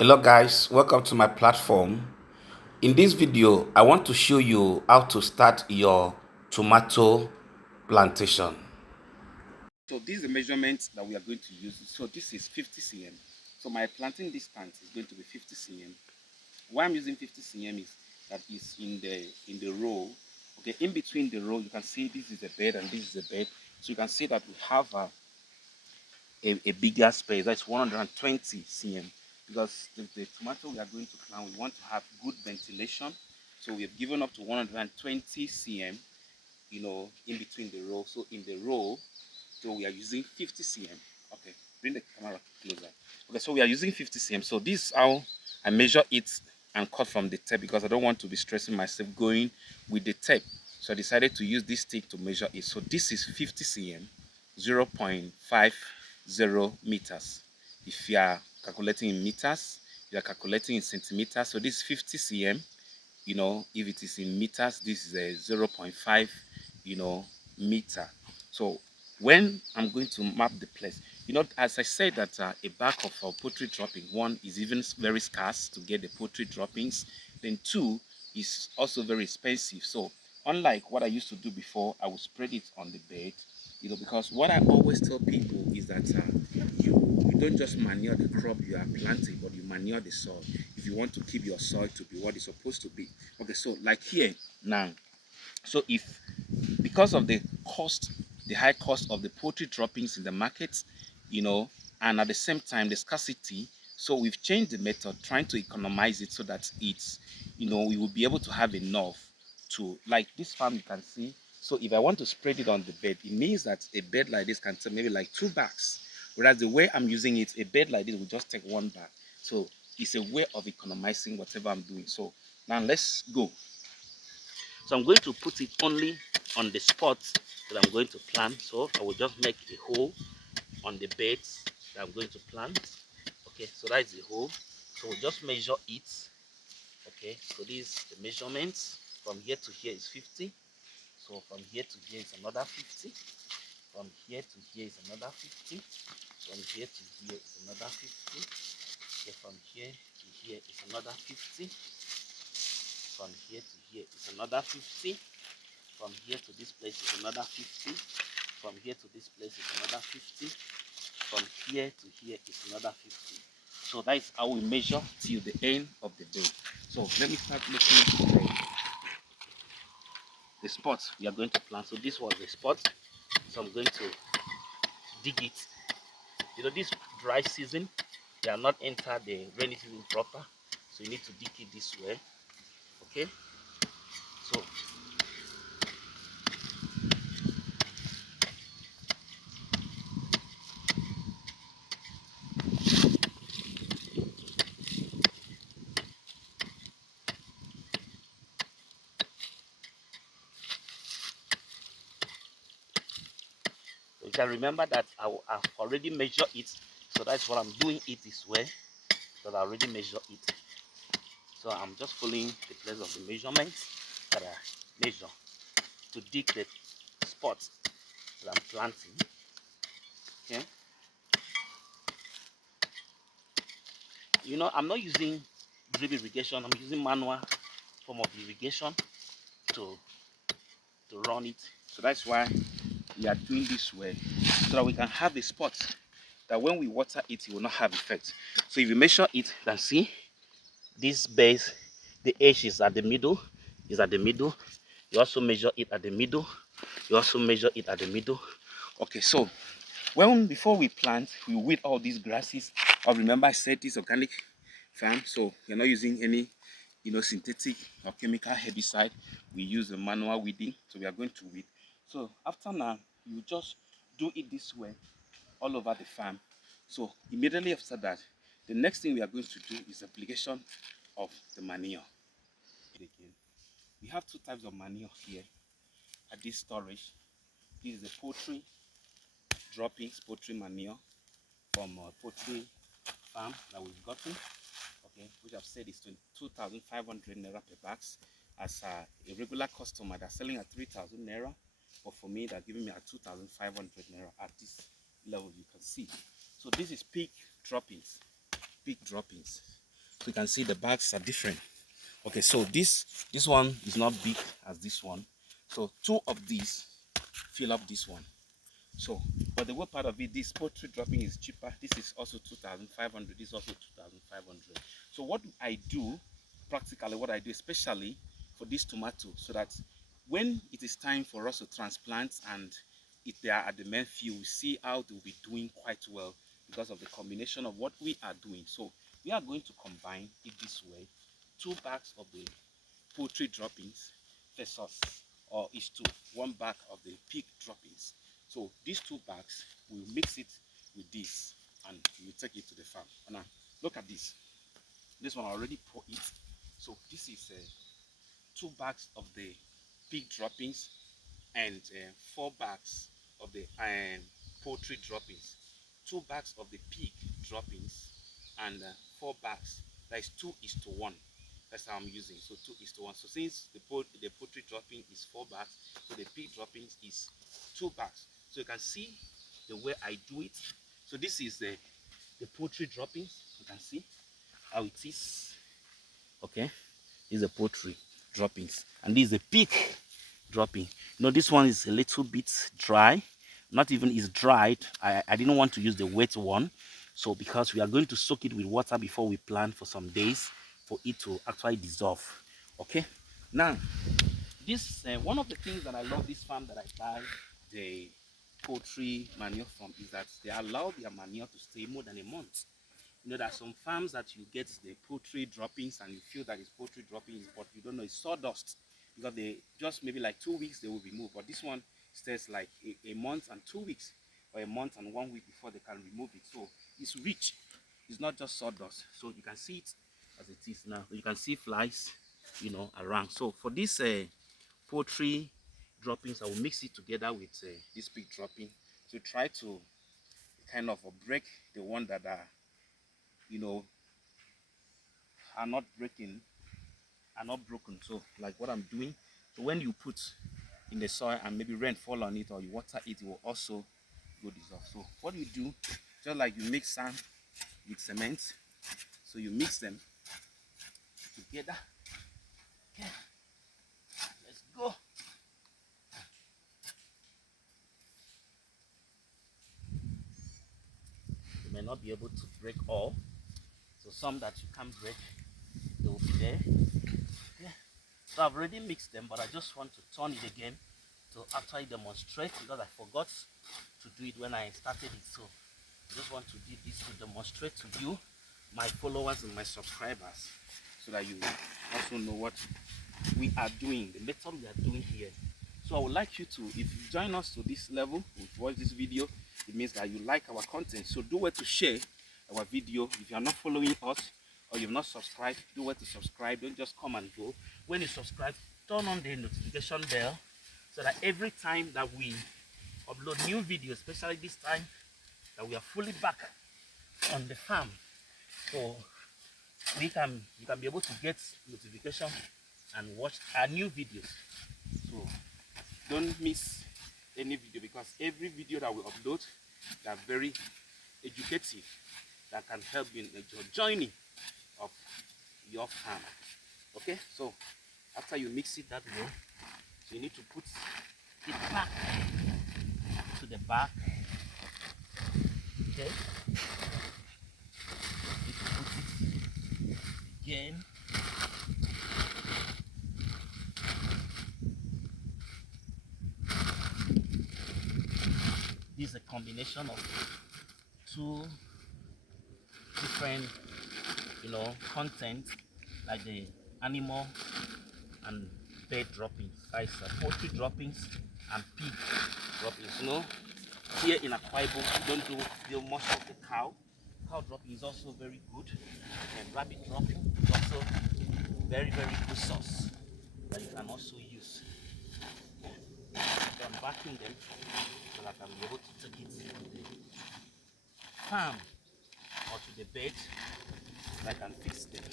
Hello guys, welcome to my platform. In this video, I want to show you how to start your tomato plantation. So this is the measurement that we are going to use. So this is 50 cm. So my planting distance is going to be 50 cm. Why I'm using 50 cm is that is in the row. Okay, in between the row, you can see this is a bed and this is a bed. So you can see that we have a bigger space. That's 120 cm, because the tomato we are going to plant, we want to have good ventilation. So we have given up to 120 cm, in between the row. So in the row, so we are using 50 cm. Okay, bring the camera closer. Okay, so we are using 50 cm. So this is how I measure it and cut from the tape, because I don't want to be stressing myself going with the tape. So I decided to use this stick to measure it. So this is 50 cm, 0.50 meters. If you are calculating in meters, you are calculating in centimeters. So this is 50 cm. If it is in meters, this is a 0.5 meter. So when I'm going to map the place, as I said, that a bag of poultry dropping, one is even very scarce to get the poultry droppings, then two is also very expensive. So unlike what I used to do before, I would spread it on the bed, because what I always tell people is that you don't just manure the crop you are planting, but you manure the soil if you want to keep your soil to be what it's supposed to be. Okay, so like here now, so if, because of the high cost of the poultry droppings in the market, and at the same time the scarcity, so we've changed the method, trying to economize it so that we will be able to have enough to, like this farm you can see. So if I want to spread it on the bed, it means that a bed like this can take maybe like 2 bags, whereas the way I'm using it, a bed like this will just take 1 bag. So it's a way of economizing whatever I'm doing. So now let's go. So I'm going to put it only on the spots that I'm going to plant. So I will just make a hole on the beds that I'm going to plant. Okay, so that is the hole. So we'll just measure it. Okay, so this is the measurements. From here to here is 50. So from here to here is another 50. From here to here is another 50. From here to here is another 50. Okay, from here to here is another 50. From here to here is another 50. From here to this place is another 50. From here to this place is another 50. From here to here is another 50. So that is how we measure till the end of the day. So let me start making the spots we are going to plant. So this was the spot. So I'm going to dig it. This dry season, they are not enter the rainy season proper. So you need to dig it this way. Okay. So you can remember that I've already measured it. So that's what I'm doing it this way, because I already measured it. So I'm just following the place of the measurements that I measure to dig the spot that I'm planting. Okay. I'm not using drip irrigation. I'm using manual form of irrigation to run it. So that's why we are doing this way, so that we can have a spot that when we water it, it will not have effect. So if you measure it, you can see this base, the edge is at the middle, You also measure it at the middle. You also measure it at the middle. Okay, so before we plant, we weed all these grasses. Remember I said this organic farm, so we're not using any synthetic or chemical herbicide. We use a manual weeding, so we are going to weed. So after now, you just do it this way all over the farm. So immediately after that, the next thing we are going to do is application of the manure. Again, we have two types of manure here at this storage. This is the poultry droppings, poultry manure from poultry farm that we've gotten, okay, which I've said is 2,500 naira per bags. As a regular customer, they're selling at 3,000 naira, but for me, they're giving me at 2,500 naira at this level. You can see. So this is peak droppings, So you can see the bags are different. Okay, so this one is not big as this one. So 2 of these fill up this one. So, but the good part of it, this poultry dropping is cheaper. This is also 2,500. This is also 2,500. So what I do, practically what I do, especially for this tomato, so that when it is time for us to transplant and if they are at the main field, we see how they will be doing quite well because of the combination of what we are doing. So we are going to combine it this way: 2 bags of the poultry droppings versus, or is to 1 bag of the pig droppings. So these 2 bags, we'll mix it with this and we'll take it to the farm. Now look at this. This one I already pour it. So this is 2 bags of the pig droppings and 4 bags of the poultry droppings, 2 bags of the pig droppings, and 4 bags. That is 2:1. That's how I'm using. So 2:1. So since the poultry dropping is 4 bags, so the pig droppings is 2 bags. So you can see the way I do it. So this is the poultry droppings. You can see how it is. Okay, this is the poultry droppings, and this is the pig dropping. You know, this one is a little bit dry. Not even is dried. I didn't want to use the wet one, so because we are going to soak it with water before we plant for some days for it to actually dissolve. Okay, now this one of the things that I love this farm that I buy the poultry manure from is that they allow their manure to stay more than a month. You know, there are some farms that you get the poultry droppings and you feel that it's poultry droppings, but you don't know it's sawdust because they just maybe like 2 weeks they will remove. But this one stays like a month and 2 weeks, or a month and 1 week before they can remove it. So it's rich. It's not just sawdust. So you can see it as it is now. You can see flies, you know, around. So for this poultry droppings, I will mix it together with this pig dropping to try to kind of break the one that are, you know, are not breaking, are not broken. So like what I'm doing, so when you put in the soil and maybe rain fall on it or you water it, it will also go dissolve. So what you do, just like you mix sand with cement, so you mix them together. Okay, let's go. You may not be able to break all, so some that you can't break, they will be there. Okay. So I've already mixed them, but I just want to turn it again to actually demonstrate because I forgot to do it when I started it. So I just want to do this to demonstrate to you, my followers and my subscribers, so that you also know what we are doing, the method we are doing here. So I would like you to, if you join us to this level, if you watch this video, it means that you like our content. So do well to share our video. If you are not following us or you've not subscribed, do well to subscribe. Don't just come and go. When you subscribe, turn on the notification bell so that every time that we upload new videos, especially this time that we are fully back on the farm, so you can be able to get notification and watch our new videos. So don't miss any video, because every video that we upload, they are very educative, that can help you in your journey of your farm. Okay, so after you mix it that way, so you need to put it back to the back. Okay, you need to put it again. This is a combination of 2 different, you know, content, like the animal and bird droppings, that is poultry droppings and pig droppings. You know, here in Akwa Ibom, we don't do much of the cow. Cow dropping is also very good, and rabbit dropping is also very good sauce that you can also use. So I'm backing them so that I can be able to take it to the farm or to the bed so I can fix them.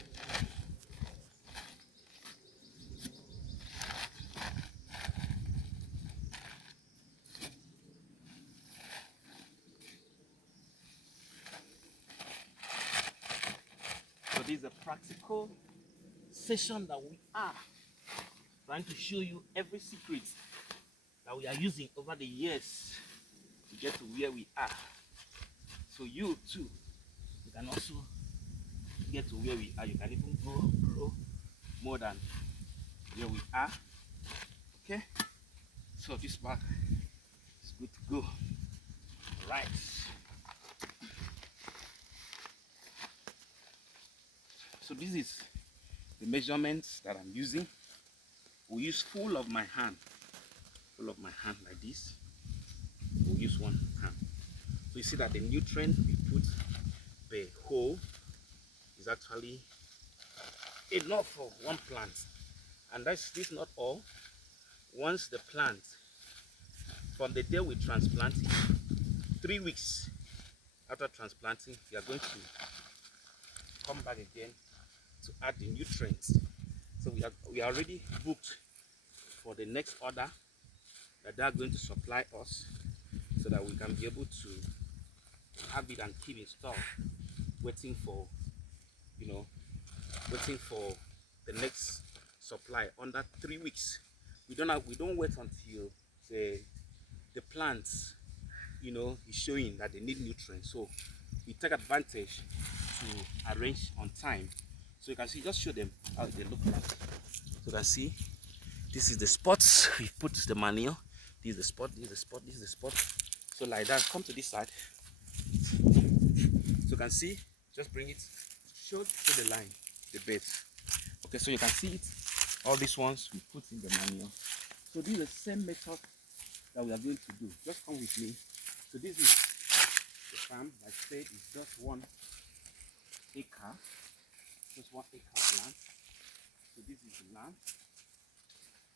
So this is a practical session that we are trying to show you every secret that we are using over the years to get to where we are. So you too, you can also get to where we are. You can even grow more than where we are. Okay, so this bag is good to go. Right. So this is the measurements that I'm using. We use full of my hand like this. We'll use one hand. So you see that the nutrient we put per hole is actually enough for one plant. And this is not all. Once the plant, from the day we transplant it, 3 weeks after transplanting, we are going to come back again to add the nutrients. So we are already booked for the next order that they are going to supply us, so that we can be able to have it and keep in stock, waiting for the next supply under 3 weeks. We don't wait until the plants is showing that they need nutrients. So we take advantage to arrange on time. So you can see, just show them how they look like. So you can see this is the spots we put the manure. This is the spot, this is the spot, this is the spot. So like that, come to this side. So you can see, just bring it, show the line, the beds. Okay, so you can see it, all these ones we put in the manure. So this is the same method that we are going to do. Just come with me. So this is the farm. Like I said, it's just 1 acre, just 1 acre of land. So this is the land,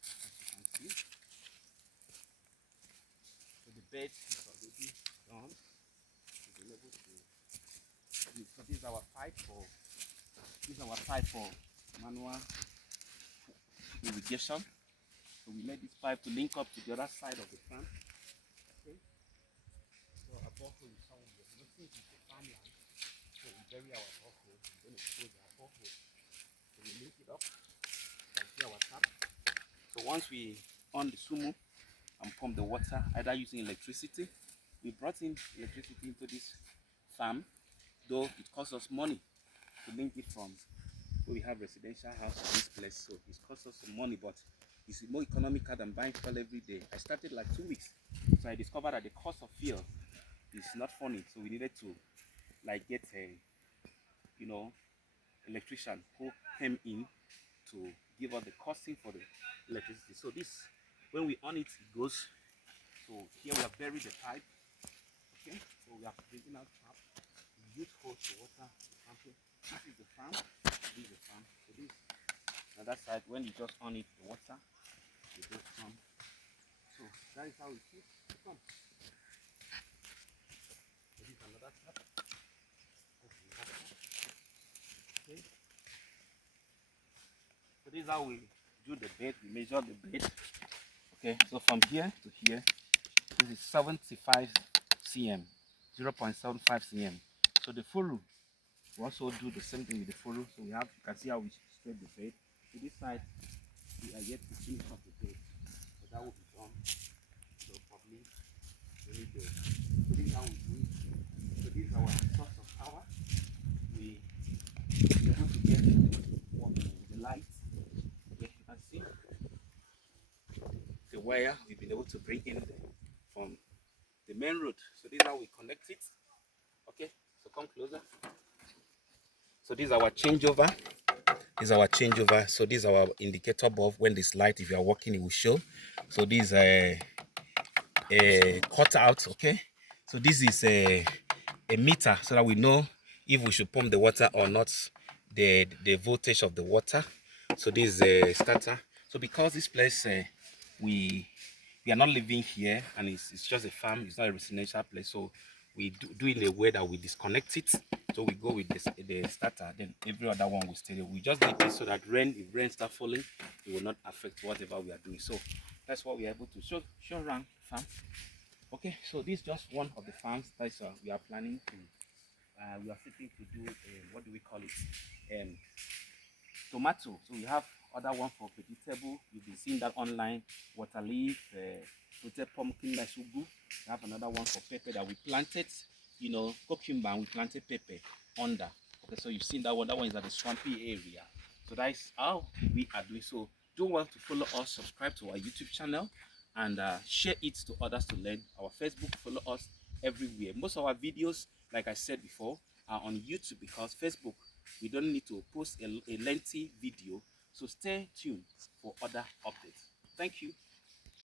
as you can see. So the bed is already done. We've been able to. So this is our pipe for manual irrigation. So we made this pipe to link up to the other side of the farm. Okay. So our borehole is somewhere. Since it's a farmland, so we bury our borehole. We're going to close our borehole. So we link it up. You can see our tap. So once we on the sumo and pump the water, either using electricity, we brought in electricity into this farm, though it costs us money to link it from where we have residential house to this place. So it costs us some money, but it's more economical than buying fuel every day. I started like 2 weeks, so I discovered that the cost of fuel is not funny. So we needed to like get a electrician who came in to give us the costing for the electricity. So this, when we on it, it goes. So here we have buried the pipe. Okay, so we are bringing out tap. We use hose to water the farm. This is the farm. This is the farm. So this on that side, when you just on it, the water, it just come. So that is how it is. Come. So this is another tap. Okay. So this is how we do the bed. We measure the bed. Okay. So from here to here, this is 75 cm, 0.75 cm. So the furrow, we also do the same thing with the furrow. So you can see how we spread the bed. To this side, we are yet to finish up the bed. So that will be done. So probably really good. So this is how we do it. So this is our source of power. We are able to get the light. Okay, you can see the wire we've been able to bring in from the main road. So this is how we connect it. Okay, so come closer. So this is our changeover. So this is our indicator bulb. When this light, if you are walking, it will show. So this is a cutout. Okay, so this is a meter, so that we know if we should pump the water or not, the voltage of the water. So this is a starter. So because this place we are not living here, and it's just a farm, it's not a residential place, so we do it in a way that we disconnect it. So we go with the starter, then every other one will stay there. We just did this so that if rain start falling, it will not affect whatever we are doing. So that's what we are able to show around the farm. Okay, so this is just one of the farms that we are planning to we are seeking to do what do we call it, tomato. So we have other one for vegetable. You've been seeing that online. Water leaf, roasted pumpkin by sugu. We have another one for pepper that we planted. You know, cucumber. We planted pepper under. Okay, so you've seen that one. That one is at the swampy area. So that is how we are doing. So do well to follow us, subscribe to our YouTube channel, and share it to others to learn. Our Facebook, follow us everywhere. Most of our videos, like I said before, are on YouTube because Facebook, we don't need to post a lengthy video. So stay tuned for other updates. Thank you.